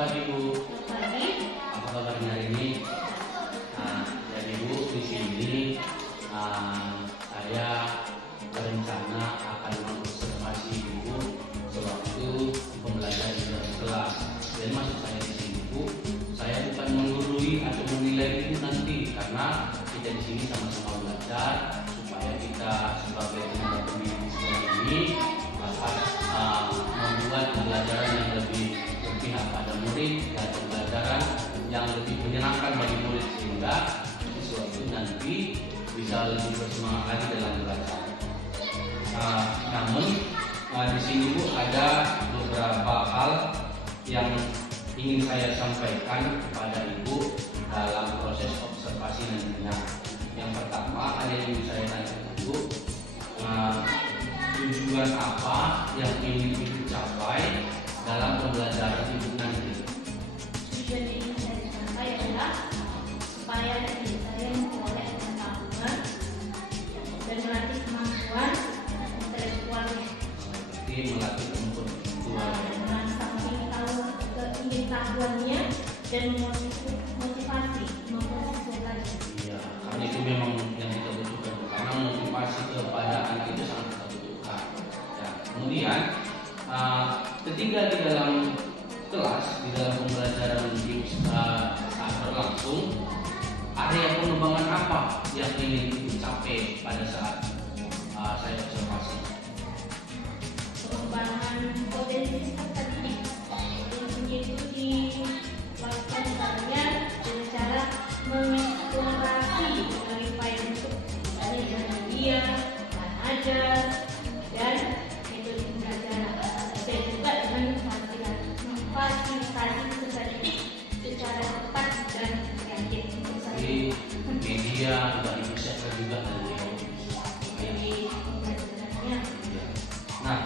pagi Bu. Selamat pagi. Apa kabarnya hari ini? Jadi Bu, di sini saya berencana akan mengobservasi Ibu sewaktu pembelajaran di dalam kelas. Dan maksud saya di sini Bu, saya bukan menggurui atau menilai Ibu nanti, karena kita di sini sama-sama belajar supaya kita sebagai tenaga pendidik di sekolah ini dapat membuat pembelajaran yang lebih berpihak pada murid dan pembelajaran yang lebih menyenangkan bagi murid, sehingga siswa itu nanti bisa lebih bersemangat lagi dalam belajar. Namun di sini Bu, ada beberapa hal yang ingin saya sampaikan kepada Ibu dalam proses observasi nantinya. Yang pertama, ada yang ingin saya tanya Ibu, tujuan apa yang ingin Ibu capai dalam pembelajaran Ibu nanti? Tujuan yang ingin saya capai adalah supaya diri saya memperoleh pengetahuan dan melatih kemampuan intelektualnya. Seperti melatih intelektual. Merangsang pengetahuannya dan motivasi memproses belajar. Iya, karena itu memang yang kita butuhkan. Karena motivasi kepada anak itu sangat kita butuhkan. Ya, kemudian ketika di dalam kelas, di dalam pembelajaran di saat berlangsung, area pengembangan apa yang ingin dicapai pada saat saya observasi? Pengembangan potensi peserta didik itu dilakukan caranya dengan cara mengeksplorasi berbagai bentuk, misalnya dengan media, bahan ajar, dan metode pembelajaran. Dan juga dengan memfasilitasi peserta didik secara tepat dan kreatif. Jadi media juga disiapkan juga Jadi pembelajarannya. Nah,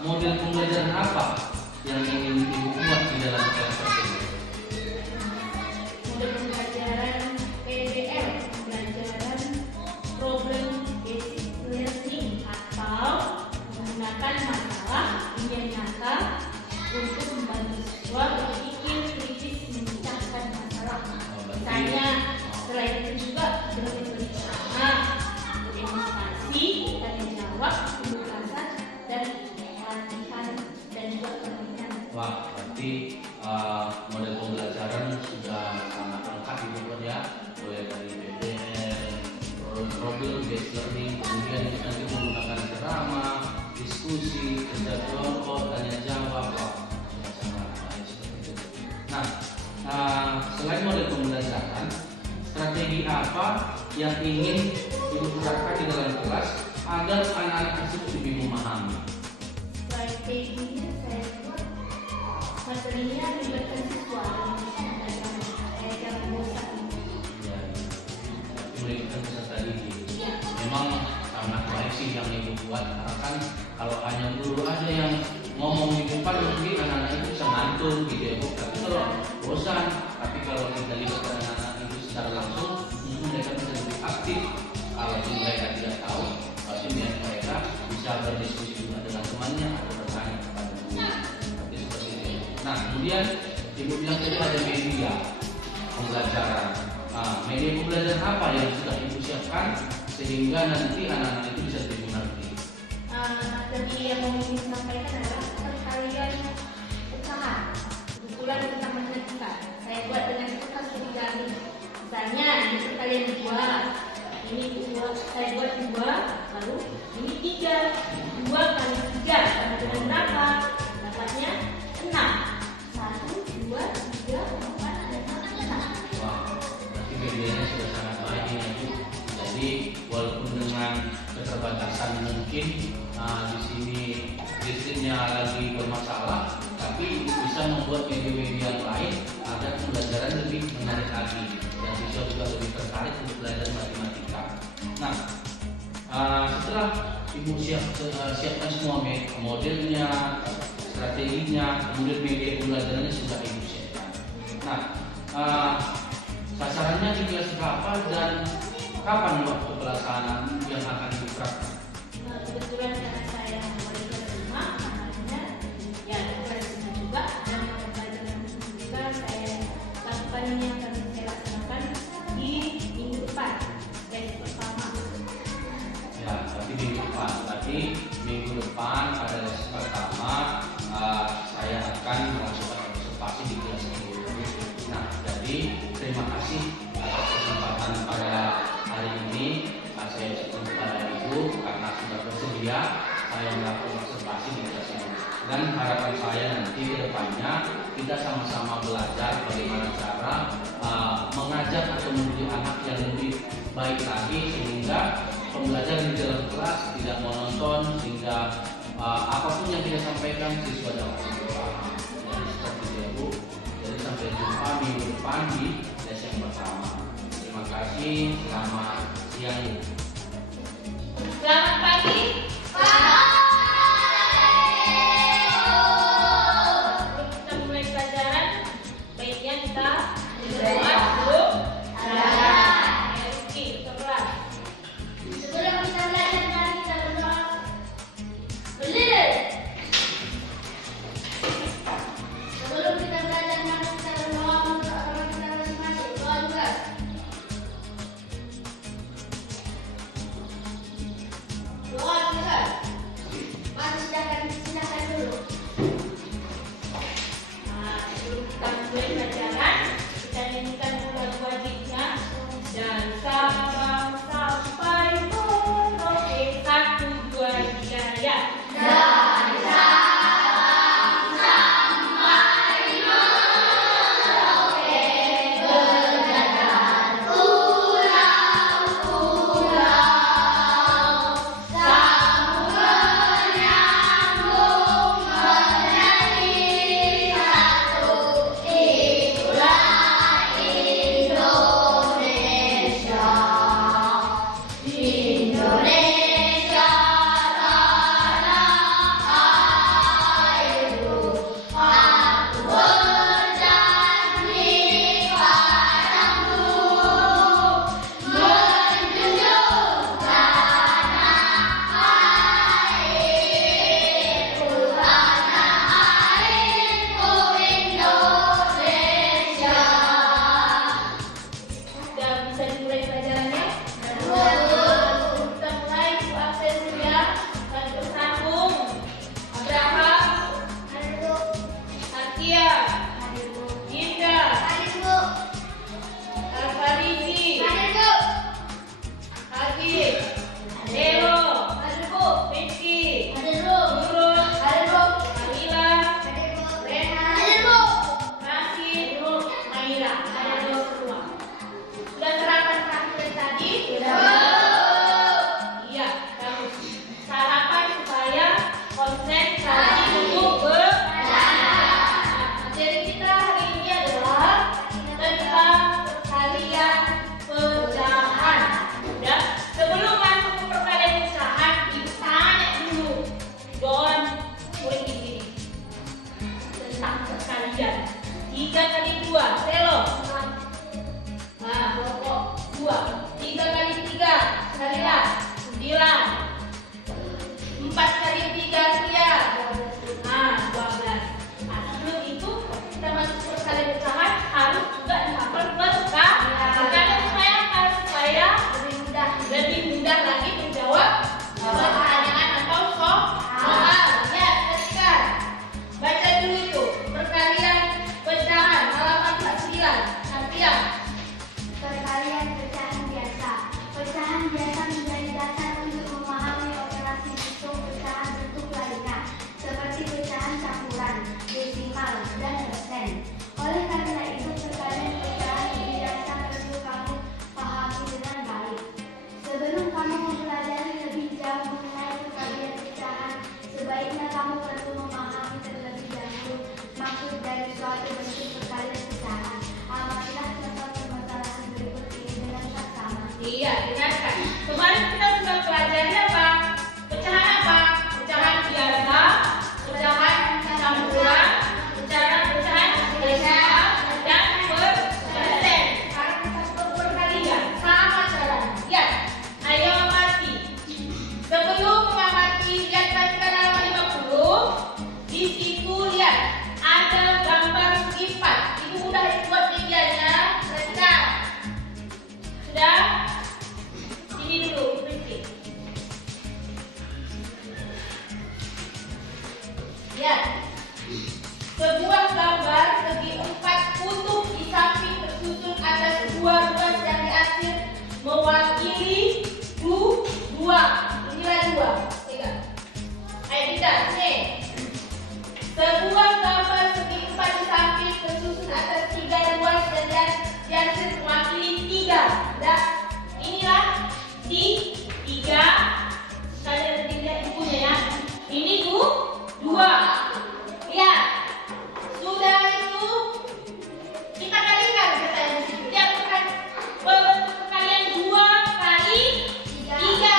model pembelajaran apa yang ingin Ibu buat di dalam kelas tersebut? Model pembelajaran PBL, pembelajaran problem basic learning, atau menggunakan masalah dunia nyata untuk membantu siswa berpikir kritis memecahkan masalah. Misalnya, selain itu juga dengan metode sama, demonstrasi, tanya jawab, pembahasan, dan latihan dan juga pelatihan. Wah, berarti model pembelajaran sudah sangat lengkap Ibu buat ya, mulai dari PBL, problem based learning, kemudian nanti menggunakan ceramah, diskusi, kerja kelompok, tanya jawab. Wah, sudah sangat baik seperti itu. Nah, selain model pembelajaran, strategi apa yang ingin Ibu terapkan di dalam kelas agar anak-anak tersebut lebih memahami? Strateginya saya buat materinya melibatkan siswa dan kayak jangan bosan. Ya, melibatkan peserta didik. Memang sangat baik sih yang Ibu buat, karena kan kalau hanya guru aja yang ngomong di depan mungkin anak-anak itu bisa ngantuk gitu ya Bu. Tapi kalau bosan, tapi kalau kita libatkan anak-anak itu secara langsung, mungkin mereka bisa lebih aktif. Kalau mereka tidak tahu, pasti mereka bisa berdiskusi juga dengan temannya atau bertanya kepada guru. Tapi seperti itu. Nah, kemudian Ibu bilang tadi ada media pembelajaran. Media pembelajaran apa yang sudah Ibu siapkan sehingga nanti anak-anak itu bisa lebih mengerti? Tadi yang mau disampaikan adalah perkalian usaha. Kebetulan tentang matematika, saya buat dengan kertas ulangan. Misalnya ini perkalian 2. Ini 2, saya buat 2, lalu ini 3. 2 kali 3 sama dengan berapa? Dapatnya 6. 1, 2, 3, 4, dan 6. Wah, berarti medianya sudah sangat baik ini Bu. Jadi walaupun dengan keterbatasan mungkin di sini listriknya lagi bermasalah, tapi bisa membuat media-media yang lain agar pembelajaran lebih menarik lagi dan siswa juga lebih tertarik untuk belajar matematika. Nah, setelah Ibu siapkan semua modelnya, strateginya, kemudian media pembelajarannya sudah Ibu siapkan. Nah, sasarannya di kelas berapa dan kapan waktu pelaksanaan yang akan diterapkan? Kebetulan karena saya mulai kelas 5, makanya ya kelas 5 juga, dan pembelajaran lagi terima kasih atas kesempatan pada hari ini. Saya ucapkan kepada Ibu karena sudah bersedia saya melakukan observasi di kelas ini. Dan harapan saya nanti ke depannya kita sama-sama belajar bagaimana cara mengajak atau mendidik anak yang lebih baik lagi sehingga pembelajaran di dalam kelas tidak monoton, sehingga apapun yang kita sampaikan siswa dapat paham. Jadi seperti itu Bu. Jadi sampai jumpa minggu depan di les yang pertama. Terima kasih. Selamat siang Bu. Selamat pagi. Kita mulai pelajaran. Baiknya kita berdoa dulu. Sebelum kita belajar, mari kita berdoa. Sebelum kita belajar, mari kita berdoa untuk orang kita masing-masing. Doa juga. Doa juga. Mari silakan dulu. Nah, sebelum kita mulai pelajaran, kita nyanyikan lagu wajibnya. Dan sabang sampai Merauke 1, 2, 3 ya. Dan sabang sampai Merauke berjalan pulau-pulau, sambung menyambung menjadi satu, itulah Indonesia. Indonesia tanah airku, aku berjanji padamu menjunjung tanah airku, Indonesia. Sudah bisa dimulai pelajarannya? Kita mulai Bu absen ya. Dan bersambung. Abraham, Atia, Dinda, Alfarisi, Habib, Delo, Vicky, Nurul, Kamila, Rehan, Rasid, Maira. Ada semua. Sudah sarapan terakhir tadi? Iya, bagus. Sarapan supaya konsentrasi untuk belajar. Materi kita hari ini adalah tentang perkalian pecahan. Ya, sebelum masuk ke perkalian pecahan, ditanya dulu Don murid di sini tentang perkalian. 3 kali 2, Selo. Nah, pokok 2. 3 kali 3, sekalian 9. 4 kali 3, Tia. Nah, 12. Nah, sebelum itu kita masuk ke perkalian pecahan harus juga dihafal perkalian supaya apa? Supaya lebih mudah lagi menjawab pertanyaan atau soal. Ya, perhatikan. Baca dulu itu perkalian pecahan halaman 9. Artinya Perkalian pecahan biasa. Pecahan biasa menjadi dasar untuk memahami operasi hitung pecahan bentuk lainnya, seperti pecahan campuran, desimal, dan persen. Oleh karena itu, perkalian pecahan biasa perlu kamu pahami dengan baik. Sebelum kamu mempelajari lebih jauh mengenai perkalian pecahan, sebaiknya kamu perlu memahami terlebih dahulu maksud dari suatu bentuk perkalian pecahan. Amatilah contoh permasalahan berikut ini dengan saksama. iya, dengarkan. Kemarin kita sudah pelajari apa? Pecahan apa? Pecahan biasa, pecahan campuran, pecahan desimal, dan persen. Sekarang kita ke perkalian. Sama caranya. Lihat. Ayo amati. Sebelum mengamati, lihat perhatikan halaman 50. Di situ lihat ada gambar segi 4. Ibu udah buat medianya. Perhatikan. Sudah? Sini dulu, berhenti. Lihat. Sebuah gambar segi 4 kutub di samping tersudut. dua. Inilah dua. Pegang. Ayo kita sini. Sebuah gambar segi empat di samping tersusun atas tiga luas dan diarsir mewakili tiga. Dah. Inilah tiga. Kalian lihat bukunya ya. Ini dua. Lihat. Sudah itu kita kalikan katanya di situ. Lihat kan perkalian 2 kali 3.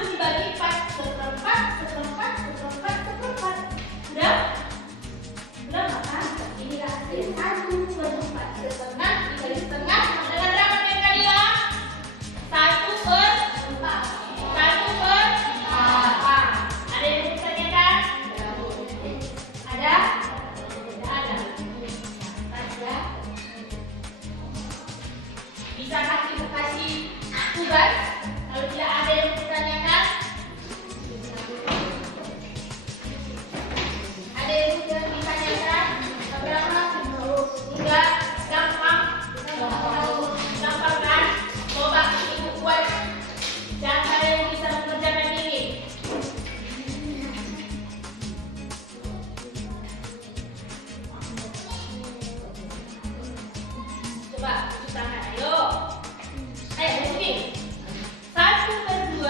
dibagi 4, seperempat, seperempat, seperempat, seperempat. Sudah? Sudah nggak kan? Ini hasil 1/4. Setengah dikali setengah adalah berapa kali-kali? 1/4. 1/4. Ada yang mau ditanyakan? Ada? Ada. Ada. Bisakah kita kasih tugas? Kalau tidak ada yang ditanyakan, ada yang sudah ditanyakan? Berapa? Enggak, gampang. Gampang kan? Coba ibu buat. Jangan ada yang bisa mengerjakan ini. Coba cuci tangan, ayo. Ayo, begini. 1/2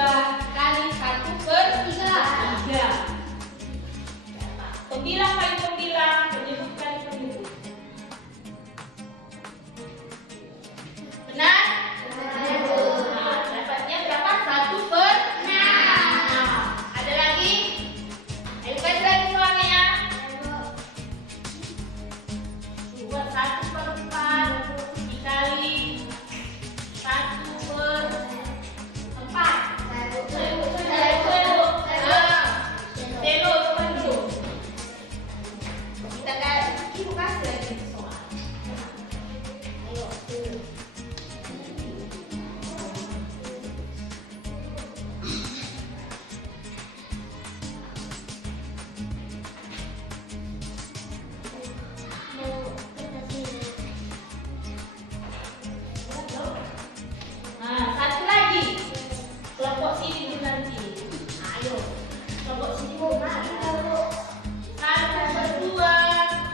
kali 1/3. Pembilang kali pembilang, penyebut kali penyebut. Benar? Nah, dapatnya berapa? 1/6. Ada lagi? Ayo kasih lagi soalnya. Buat 1/4 dikali 1/4. Nah, satu lagi. Kelompok sini dulu nanti. Ayo. Kelompok sini mau mana? 1/2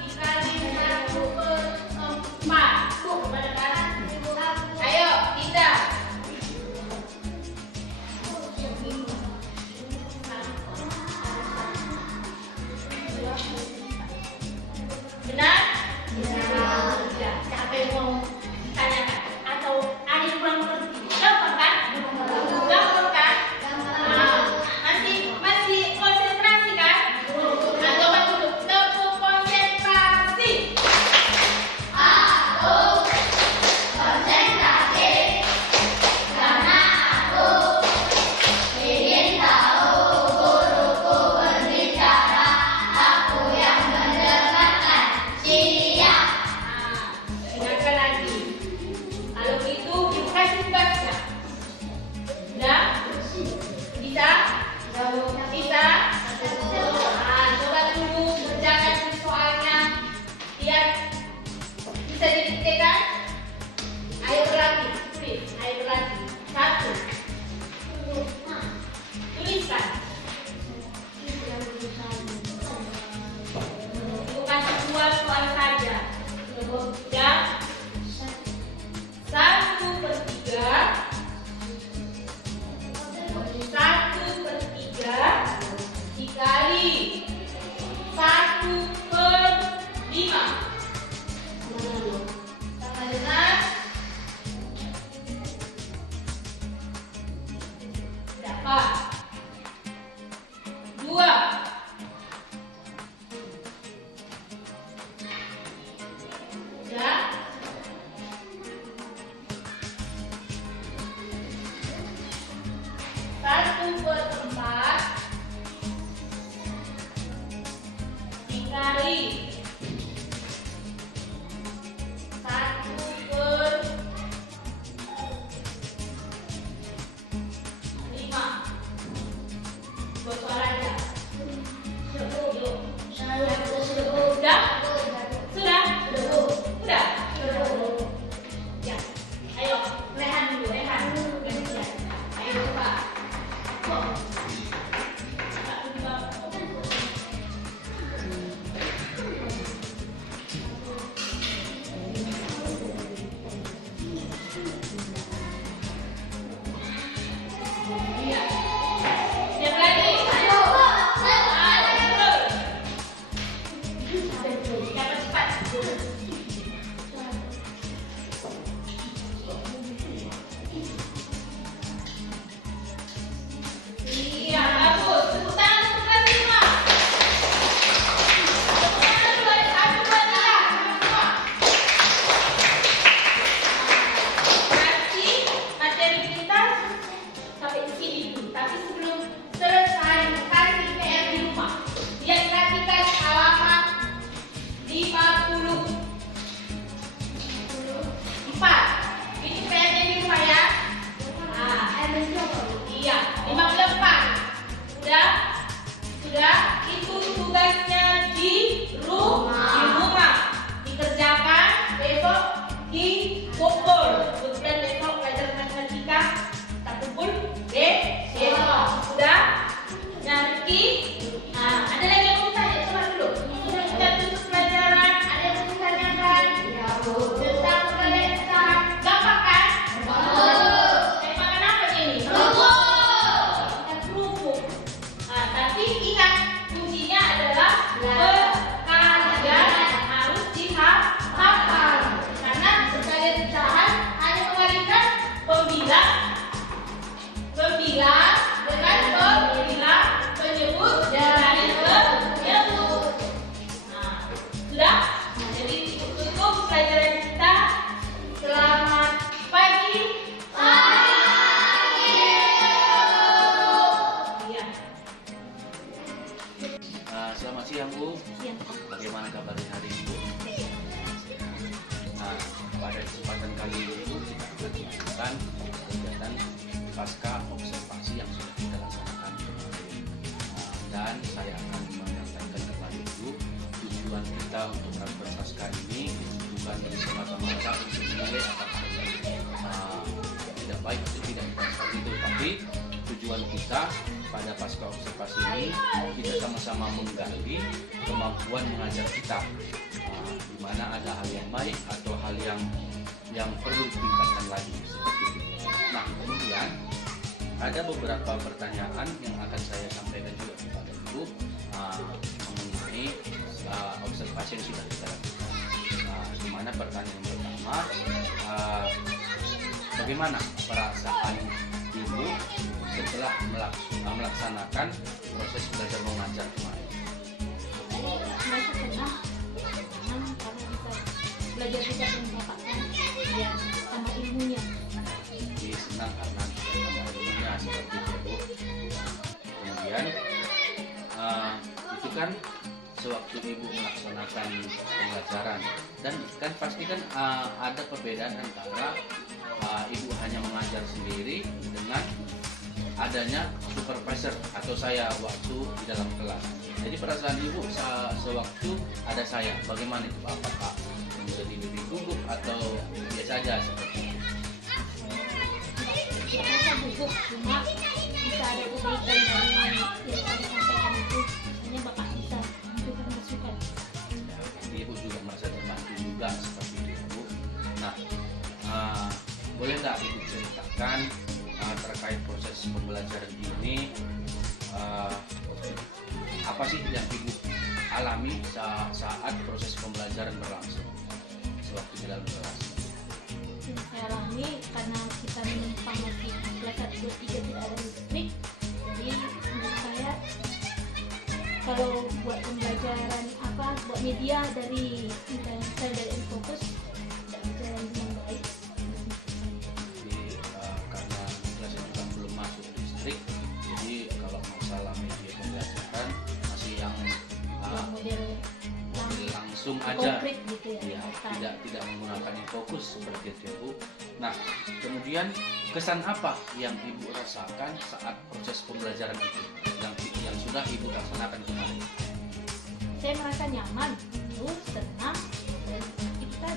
dikali 1/4. Kemana kanan? Ayo, kita. Benar? Benar. Siapa yang mau ditanyakan? Atau ada yang kurang mengerti? Gampang kan? Gampang kan? Nah, masih konsentrasi kan? Nah, coba dulu tepuk konsentrasi. Aku konsentrasi karena aku ingin tahu guruku berbicara, aku yang mendengarkan. Siap. Nah, ingatkan lagi. Kalau begitu kita kasih tugasnya. Sudah? Bisa? Bisa? Nah, coba dulu kerjakan soalnya. Lihat. Bisa didiktekan? Ayo berlatih. Tulis. Ayo berlatih. 1. Tuliskan. Ibu kasih 2 soal saja. Sudah? 1/3. 1/3 dikali 1/5 sama dengan berapa? 2. Ya. 1/4 dikali 1/5. Buat soal aja. Sudah? Sudah? Sudah? Ya. Ayo, rehan dulu, rehan. Gantian. Ayo coba. Siap lagi? Tapi sebelum selesai kasih PR di rumah, dia perhatikan halaman 54. Ini PR-nya di rumah ya. Iya, 54. Sudah. Itu tugasnya di rumah. Dikerjakan besok di Bogor. Kemudian besok belajar matematika. Kita kumpul besok. Sudah? Nanti ada lagi yang mau tanya? Coba dulu. Sudah kita tutup pelajaran. Ada yang mau ditanyakan? Tentang pembelajaran usaha. Gampang kan? Makan apa ini? Kerupuk. Tapi ingat, kuncinya adalah pekerjaan harus dihafal. Karena pembelajaran usaha hanya mengalihkan pembilang dengan penyebut dari penyebut. Sudah? Jadi tutup pelajaran kita. Selamat pagi. Iya. Selamat siang Bu. Bagaimana kabarnya hari ini Bu? Pada kesempatan kali ini Bu, kita akan melakukan kegiatan pasca observasi yang sudah kita laksanakan kemarin. Dan saya akan menyampaikan kepada Ibu, tujuan kita untuk melakukan pasca ini bukan semata-mata untuk menilai apakah tidak baik atau tidak seperti itu, tapi tujuan kita pada pasca observasi ini kita sama-sama menggali kemampuan mengajar kita, di mana ada hal yang baik atau hal yang perlu ditingkatkan lagi seperti itu. Nah, kemudian ada beberapa pertanyaan yang akan saya sampaikan juga kepada Ibu mengenai observasi yang sudah kita lakukan. Di mana pertanyaan pertama, bagaimana perasaan Ibu setelah melaksanakan proses belajar mengajar kemarin? Merasa senang karena bisa belajar bisa mendapatkan yang tambah ilmunya. Jadi senang karena tambah ilmunya seperti itu Bu. Kemudian itu kan sewaktu Ibu melaksanakan pembelajaran, dan kan pasti kan ada perbedaan antara Ibu hanya mengajar sendiri dengan adanya supervisor atau saya waktu di dalam kelas. Jadi perasaan Ibu sewaktu ada saya, bagaimana itu? Apakah menjadi lebih gugup atau biasa saja seperti itu? Biasa gugup, cuma bisa ada kebaikan dari yang saya sampaikan itu. Hanya Bapak bisa memberikan masukan. Jadi Ibu juga merasa terbantu juga seperti itu Bu. Nah, boleh nggak Ibu ceritakan terkait proses pembelajaran ini, apa sih yang Ibu alami saat proses pembelajaran berlangsung sewaktu di dalam kelas? Yang saya alami karena kita menumpang masih kelas 1, 2, 3 tidak ada listrik. Jadi menurut saya kalau buat pembelajaran buat media dari internet dari Infocus tidak berjalan dengan baik. Karena kelasnya juga belum masuk listrik, jadi kalau masalah media pembelajaran masih yang Model langsung aja, konkret gitu ya. tidak menggunakan Infocus seperti itu ya Bu. Nah, kemudian kesan apa yang Ibu rasakan saat proses pembelajaran itu yang sudah Ibu laksanakan kemarin? Saya merasa nyaman, senang, dan kita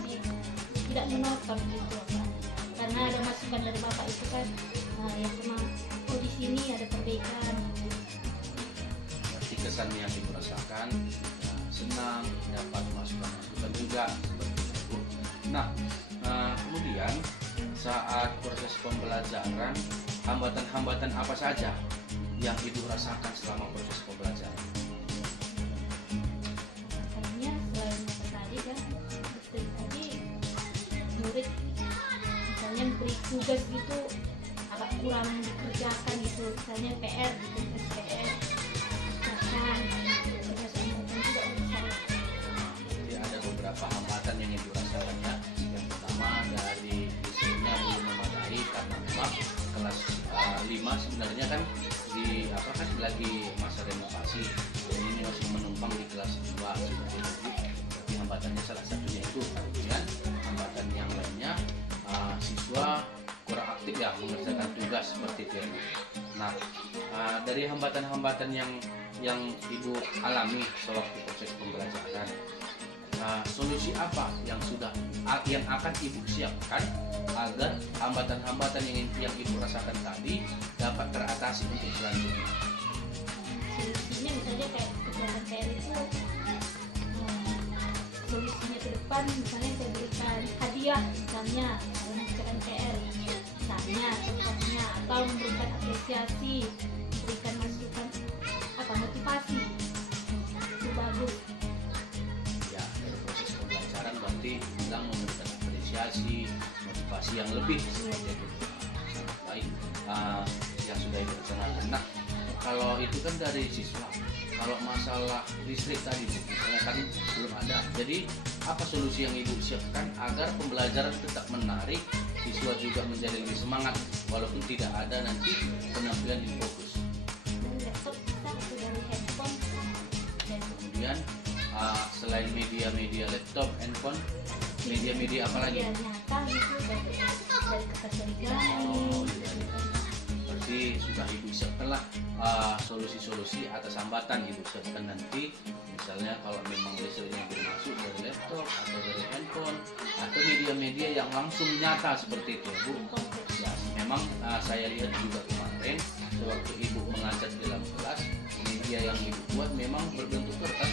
tidak menonton gitu Pak. Karena ada masukan dari Bapak itu kan, yang memang di sini ada perbaikan. Berarti kesan yang Ibu rasakan senang, dapat masukan juga seperti itu. Nah, kemudian saat proses pembelajaran, hambatan-hambatan apa saja yang Ibu rasakan selama proses pembelajaran? Makanya selain tadi kan, tadi murid misalnya beri tugas gitu agak kurang dikerjakan gitu, misalnya PR gitu, PR Jadi ada beberapa hambatan yang Ibu rasakan ya. Yang pertama dari listriknya belum memadai karena memang kelas 5 cuma sebenarnya kan lagi masa renovasi, jadi ini masih menumpang di kelas 2 seperti itu. Tapi hambatannya salah satunya itu. Kemudian hambatan yang lainnya siswa kurang aktif ya mengerjakan tugas seperti itu. Nah, dari hambatan-hambatan yang Ibu alami sewaktu proses pembelajaran, solusi apa yang akan Ibu siapkan agar hambatan-hambatan yang Ibu rasakan tadi dapat teratasi untuk selanjutnya? Solusinya misalnya kayak kegiatan PR itu, solusinya ke depan misalnya saya berikan hadiah misalnya kalau mengerjakan PR misalnya contohnya, atau memberikan apresiasi, berikan masukan motivasi, itu bagus. Ya, dari proses pembelajaran berarti bilang memberikan apresiasi, motivasi yang lebih seperti itu. Sangat baik yang sudah dilaksanakan. Nah, kalau itu kan dari siswa. Kalau masalah listrik tadi, misalnya kan belum ada. Jadi apa solusi yang Ibu siapkan agar pembelajaran tetap menarik, siswa juga menjadi lebih semangat walaupun tidak ada nanti penampilan yang fokus? Dari laptop kita atau dari handphone. Dan Kemudian selain media-media laptop, handphone, media-media apa lagi? media nyata gitu dari kertas origami. Oh, iya. Berarti sudah Ibu siapkan lah solusi-solusi atas hambatan Ibu siapkan nanti. Misalnya kalau memang listriknya bermasuk dari laptop atau dari handphone atau media-media yang langsung nyata seperti itu, Bu. Ya, memang saya lihat juga kemarin sewaktu Ibu mengajar di dalam kelas, media yang Ibu buat memang berbentuk kertas,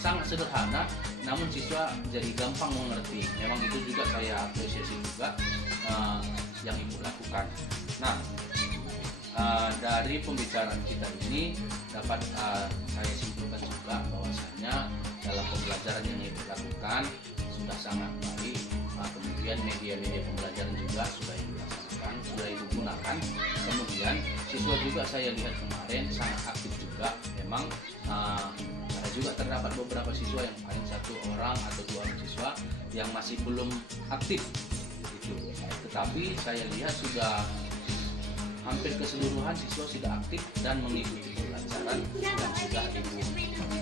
sangat sederhana, namun siswa jadi gampang mengerti. Memang itu juga saya apresiasi juga yang Ibu lakukan. Nah, dari pembicaraan kita ini dapat saya simpulkan juga bahwasanya dalam pembelajaran yang Ibu lakukan sudah sangat baik. Kemudian media-media pembelajaran juga sudah Ibu laksanakan, sudah Ibu gunakan. Kemudian siswa juga saya lihat kemarin sangat aktif juga. Memang ada juga terdapat beberapa siswa yang paling 1 orang atau 2 orang siswa yang masih belum aktif gitu. Tetapi saya lihat sudah hampir keseluruhan siswa sudah aktif dan mengikuti pembelajaran yang sudah Ibu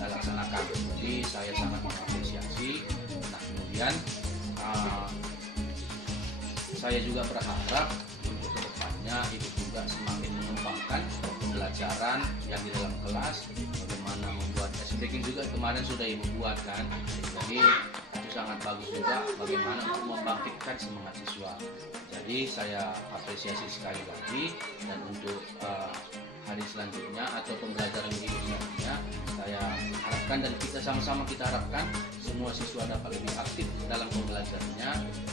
laksanakan. Jadi saya sangat mengapresiasi. Nah, kemudian saya juga berharap untuk kedepannya Ibu juga semakin mengembangkan pembelajaran yang di dalam kelas. Bagaimana membuat breaking juga kemarin sudah Ibu buat kan. Jadi itu sangat bagus juga bagaimana untuk membangkitkan semangat siswa. Jadi saya apresiasi sekali lagi, dan untuk hari selanjutnya atau pembelajaran Ibu selanjutnya saya harapkan dan kita sama-sama kita harapkan semua siswa dapat lebih aktif dalam pembelajarannya.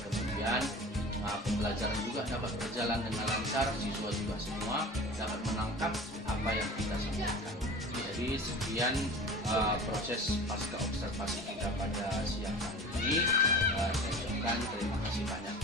Kemudian pembelajaran juga dapat berjalan dengan lancar, siswa juga semua dapat menangkap apa yang kita sampaikan. Jadi sekian proses pasca observasi kita pada siang hari ini. Saya ucapkan terima kasih banyak.